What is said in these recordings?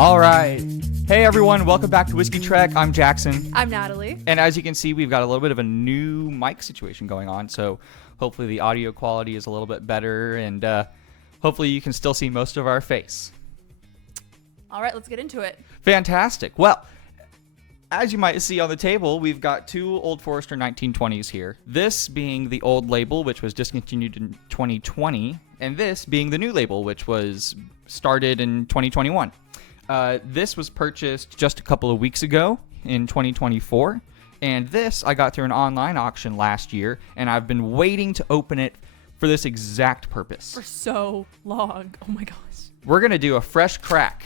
All right. Hey, everyone. Welcome back to Whiskey Trek. I'm Jackson. I'm Natalie. And as you can see, we've got a little bit of a new mic situation going on. So hopefully the audio quality is a little bit better. And hopefully you can still see most of our face. All right, let's get into it. Fantastic. Well, as you might see on the table, we've got two Old Forester 1920s here. This being the old label, which was discontinued in 2020. And this being the new label, which was started in 2021. This was purchased just a couple of weeks ago in 2024, and this I got through an online auction last year, and I've been waiting to open it for this exact purpose. For so long. Oh my gosh. We're going to do a fresh crack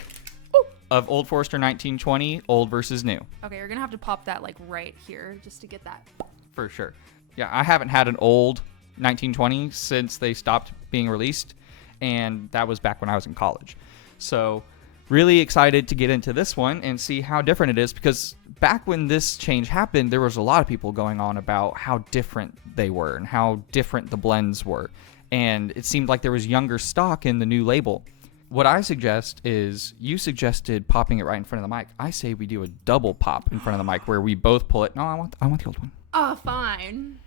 of Old Forester 1920, old versus new. Okay, you're going to have to pop that like right here just to get that. For sure. Yeah, I haven't had an old 1920 since they stopped being released, and that was back when I was in college. So really excited to get into this one and see how different it is, because back when this change happened, there was a lot of people going on about how different they were and how different the blends were. And it seemed like there was younger stock in the new label. What I suggest is, you suggested popping it right in front of the mic. I say we do a double pop in front of the mic where we both pull it. No, I want the old one. Oh, fine.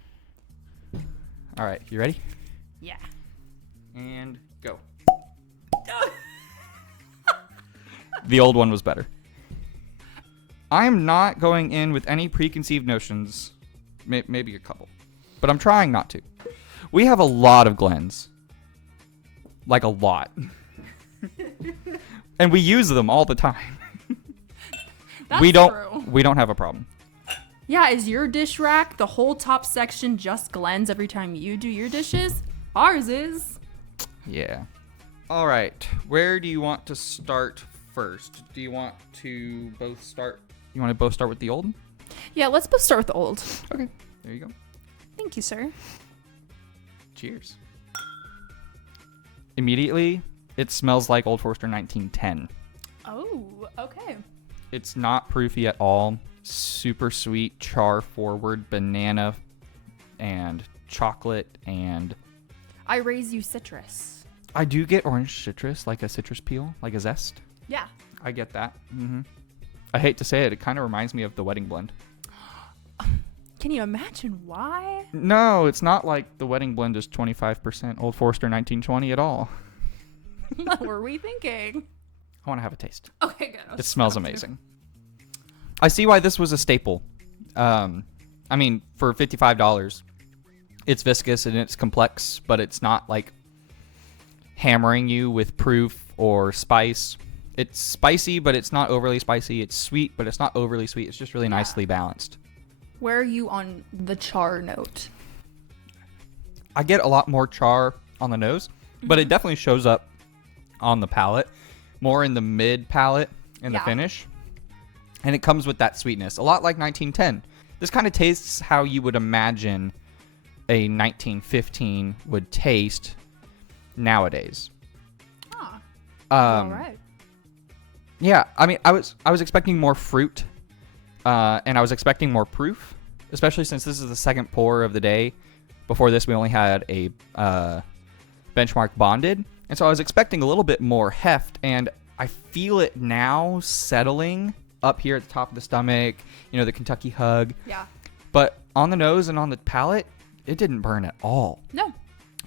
All right, you ready? Yeah. And go. The old one was better. I'm not going in with any preconceived notions, maybe a couple, but I'm trying not to. We have a lot of Glens, like a lot, and we use them all the time. That's we don't. True. We don't have a problem. Yeah, is your dish rack the whole top section just Glens every time you do your dishes? Ours is. Yeah. All right. Where do you want to start first? Do you want to both start? You want to both start with the old? Yeah, let's both start with the old. Okay. There you go. Thank you, sir. Cheers. Immediately, it smells like Old Forester 1910. Oh, okay. It's not proofy at all. Super sweet, char forward, banana, and chocolate, and I raise you citrus. I do get orange citrus, like a citrus peel, like a zest. Yeah. I get that. Mm-hmm. I hate to say it, it kind of reminds me of the wedding blend. Can you imagine why? No, it's not like the wedding blend is 25% Old Forester 1920 at all. What were we thinking? I want to have a taste. Okay, good. It smells amazing. I see why this was a staple. I mean, for $55, it's viscous and it's complex, but it's not like hammering you with proof or spice. It's spicy, but it's not overly spicy. It's sweet, but it's not overly sweet. It's just really nicely balanced. Where are you on the char note? I get a lot more char on the nose, but it definitely shows up on the palate, more in the mid palate and the finish. And it comes with that sweetness, a lot like 1910. This kind of tastes how you would imagine a 1915 would taste nowadays. All right. Yeah, I mean, I was expecting more fruit, and I was expecting more proof, especially since this is the second pour of the day. Before this, we only had a benchmark bonded, and so I was expecting a little bit more heft, and I feel it now settling up here at the top of the stomach, you know, the Kentucky hug. Yeah. But on the nose and on the palate, it didn't burn at all. No. All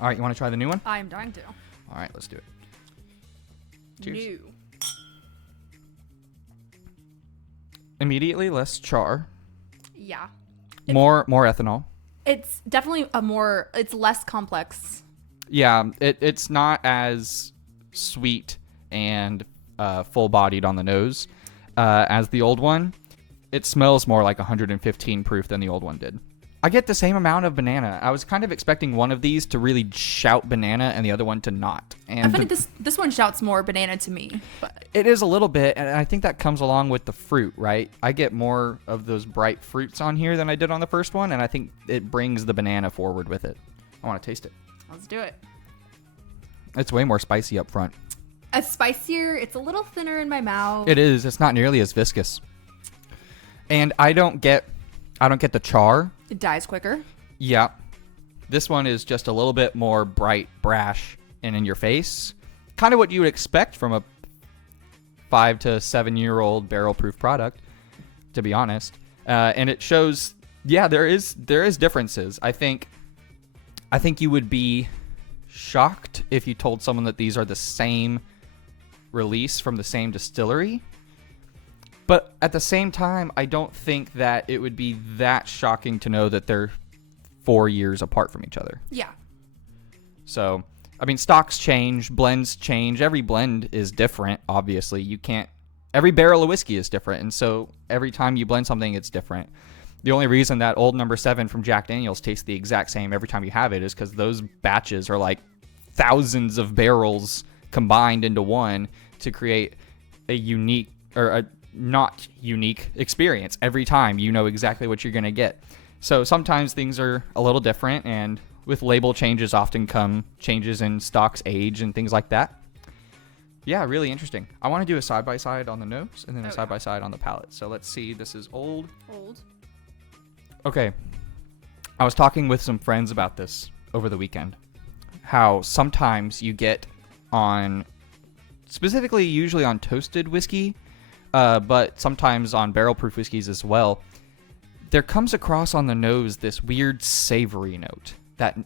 right, you want to try the new one? I am dying to. All right, let's do it. Cheers. New. Immediately less char. Yeah. More ethanol. It's definitely it's less complex. Yeah, it's not as sweet and full-bodied on the nose as the old one. It smells more like 115 proof than the old one did. I get the same amount of banana. I was kind of expecting one of these to really shout banana and the other one to not. And I find this one shouts more banana to me. But it is a little bit, and I think that comes along with the fruit, right? I get more of those bright fruits on here than I did on the first one, and I think it brings the banana forward with it. I want to taste it. Let's do it. It's way more spicy up front. It's spicier. It's a little thinner in my mouth. It is. It's not nearly as viscous. And I don't get the char. It dies quicker. Yeah. This one is just a little bit more bright, brash, and in your face. Kind of what you would expect from a 5 to 7 year old barrel proof product, to be honest. And it shows, yeah, there is differences. I think you would be shocked if you told someone that these are the same release from the same distillery. But at the same time, I don't think that it would be that shocking to know that they're 4 years apart from each other. Yeah. So, I mean, stocks change, blends change. Every blend is different, obviously. Every barrel of whiskey is different. And so every time you blend something, it's different. The only reason that old number 7 from Jack Daniel's tastes the exact same every time you have it is because those batches are like thousands of barrels combined into one to create a unique or a not unique experience. Every time you know exactly what you're going to get. So sometimes things are a little different, and with label changes often come changes in stock's age and things like that. Yeah, really interesting. I want to do a side-by-side on the nose and then a side-by-side on the palate. So let's see. This is old. Okay. I was talking with some friends about this over the weekend. How sometimes you get on, specifically usually on toasted whiskey, but sometimes on barrel proof whiskeys as well, there comes across on the nose this weird savory note that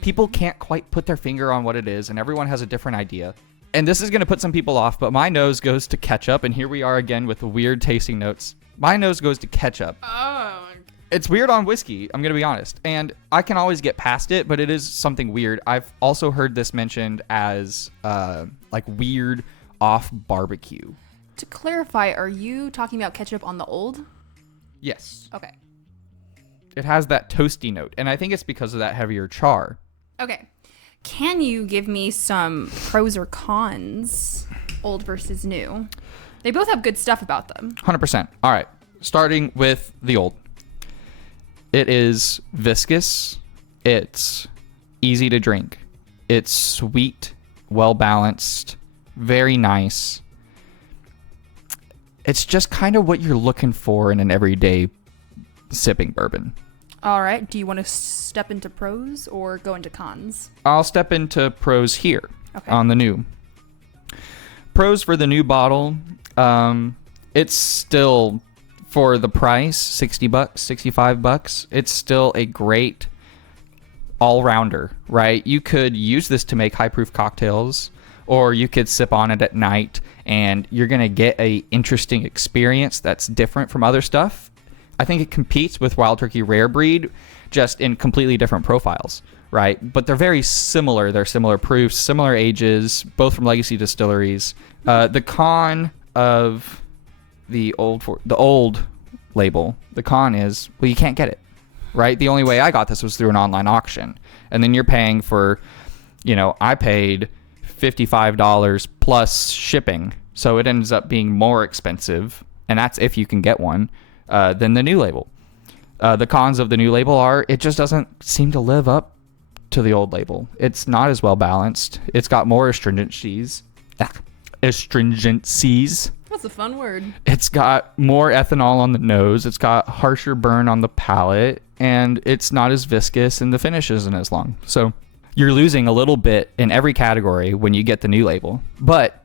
people can't quite put their finger on what it is, and everyone has a different idea. And this is going to put some people off, but my nose goes to ketchup, and here we are again with the weird tasting notes. My nose goes to ketchup. Oh. It's weird on whiskey, I'm going to be honest. And I can always get past it, but it is something weird. I've also heard this mentioned as like weird off barbecue. To clarify, are you talking about ketchup on the old? Yes. Okay. It has that toasty note, and I think it's because of that heavier char. Okay. Can you give me some pros or cons, old versus new? They both have good stuff about them. 100%. All right. Starting with the old. It is viscous. It's easy to drink. It's sweet, well-balanced, very nice. It's just kind of what you're looking for in an everyday sipping bourbon. All right. Do you want to step into pros or go into cons? I'll step into pros here on the new. Pros for the new bottle. It's still, for the price, $60, $65, it's still a great all-rounder, right? You could use this to make high-proof cocktails, or you could sip on it at night, and you're going to get a interesting experience that's different from other stuff. I think it competes with Wild Turkey Rare Breed, just in completely different profiles, right? But they're very similar. They're similar proofs, similar ages, both from legacy distilleries. The con of the old label, the con is, well, you can't get it, right? The only way I got this was through an online auction. And then you're paying for, I paid $55 plus shipping. So it ends up being more expensive, and that's if you can get one, than the new label. The cons of the new label are it just doesn't seem to live up to the old label. It's not as well balanced. It's got more astringencies. That's a fun word. It's got more ethanol on the nose. It's got harsher burn on the palate, and it's not as viscous, and the finish isn't as long. So you're losing a little bit in every category when you get the new label, but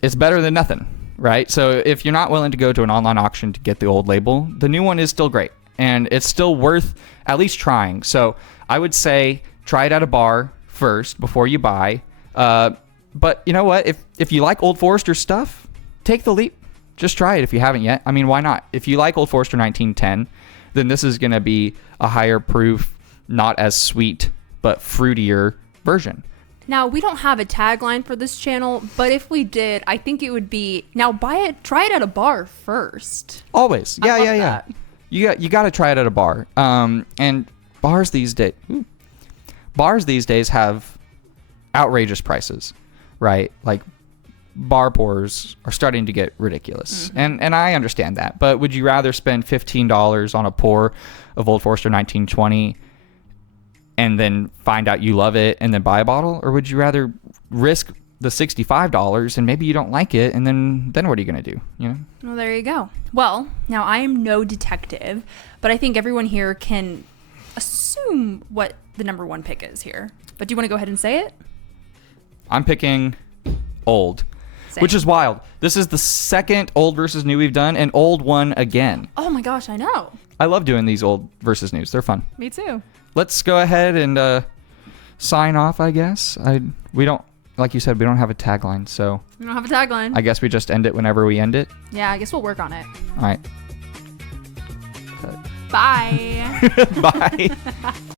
it's better than nothing, right? So if you're not willing to go to an online auction to get the old label, the new one is still great, and it's still worth at least trying. So I would say try it at a bar first before you buy. But you know what? If you like Old Forester stuff, take the leap. Just try it if you haven't yet. I mean, why not? If you like Old Forester 1910, then this is going to be a higher proof, not as sweet, but fruitier version. Now, we don't have a tagline for this channel, but if we did, I think it would be, now try it at a bar first. Always. Yeah. You got to try it at a bar. And bars these days have outrageous prices, right? Like bar pours are starting to get ridiculous. Mm-hmm. And I understand that, but would you rather spend $15 on a pour of Old Forester 1920 and then find out you love it and then buy a bottle? Or would you rather risk the $65 and maybe you don't like it, and then what are you going to do? Well, there you go. Well, now I am no detective, but I think everyone here can assume what the number one pick is here. But do you want to go ahead and say it? I'm picking old. Same. which is wild. This is the second old versus new we've done, and old won again. Oh my gosh, I know. I love doing these old versus news. They're fun. Me too. Let's go ahead and sign off, I guess. We don't, like you said, we don't have a tagline, so We don't have a tagline. I guess we just end it whenever we end it. Yeah, I guess we'll work on it. All right. Bye. Bye.